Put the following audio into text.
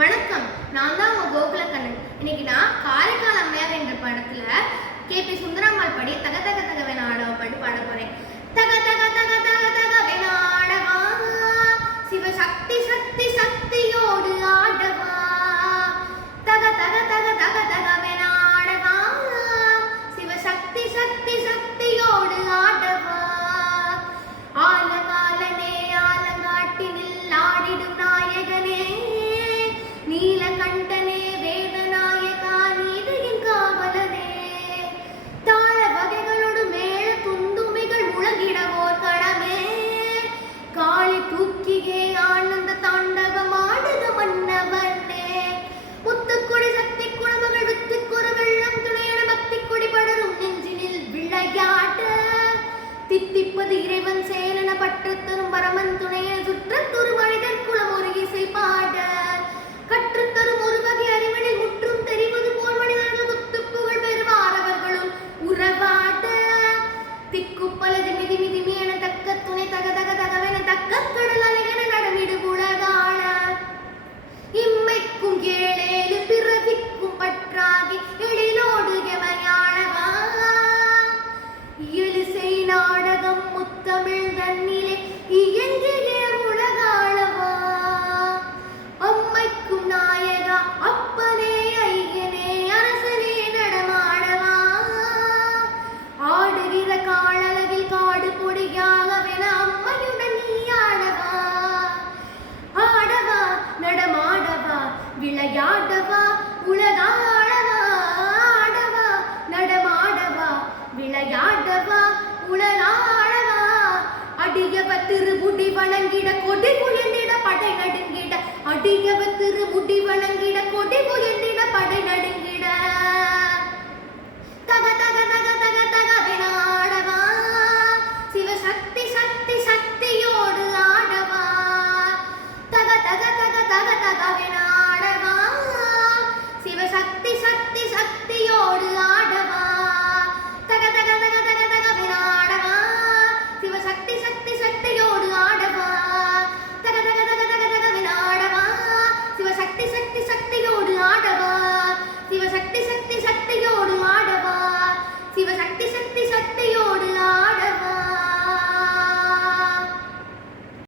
வணக்கம். நான் தான் உங்க கோகுலக்கண்ணன். இன்னைக்கு நான் காரைக்கால் அம்மையார் என்ற படத்துல கே.பி. சுந்தரம்மாள் படி தக தக தகவே நாடவா பாட்டு பாட போறேன். தக தக தக தக தகவே நாடவா, சிவசக்தி சக்தி சக்தியோடு ஆடவா. தக தக தக தக தகவே நாடவா, சிவசக்தி சக்தி சக்தியோடு ஆடவா. ஆலங்காலனே ஆலங்காட்டினில் ஆடிடும் நாயகனே, நீலகண்டனே வேதநாயகா நீதியின் காவலனே. தாள வகைகளோடு மேல துந்துமைகள் முழங்கிடவோர் கடமே, காளி தூக்கியே ஆனந்த தாண்டகம் ஆடுக மன்னவனே. முத்துக்குடி சக்தி குழம்புகள் வித்துக்குற வெள்ளம் துணையன பக்தி கொடி படரும் நெஞ்சினில் விளையாட, தித்திப்பது இறைவன் சேலன பட்டு தரும் பரமன் துணையன சுற்றத்தொரு மனிதர் குலம் ஒரு இசை பாட, கற்றுத்தரும் ஒரு வகை அறிவனில் முற்றும் தெரிவது போல் மனிதர்கள் முத்து புகழ் பெறுவாரவர்களும் உறவாட. திக்குப்பல திமி திமி திமி என தக்க துணை தக தக தகவென தக்க கடல் அலையென நடமிடு உலகாள, இம்மைக்கும் கேளேலு பிறவிக்கும் பற்றாகி எழிலோடு எமையாளவா. எழுசை நாடகம் முத்தமிழ் தன்னிலே இயங்கிய உலகாளவா. அம்மைக்கும் நாயகா அப்பனே ஐயனே அரசனே நடமாடவா. ஆடுகிற காளளவில் காடு பொடியாகவென அம்மையுடன் நீ ஆடவா. ஆடவா நடமாடவா விளையாடவா உலகாளவா. ஆடவா நடமாடவா விளையாடவா உலகாளவா. அடியவ திருமுடி வணங்கிட கொடி உயர்ந்திட படை நடுங்கிட, அடியவ திருமுடி வணங்கிட கொடி உயர்ந்திட படை நடுங்கிட.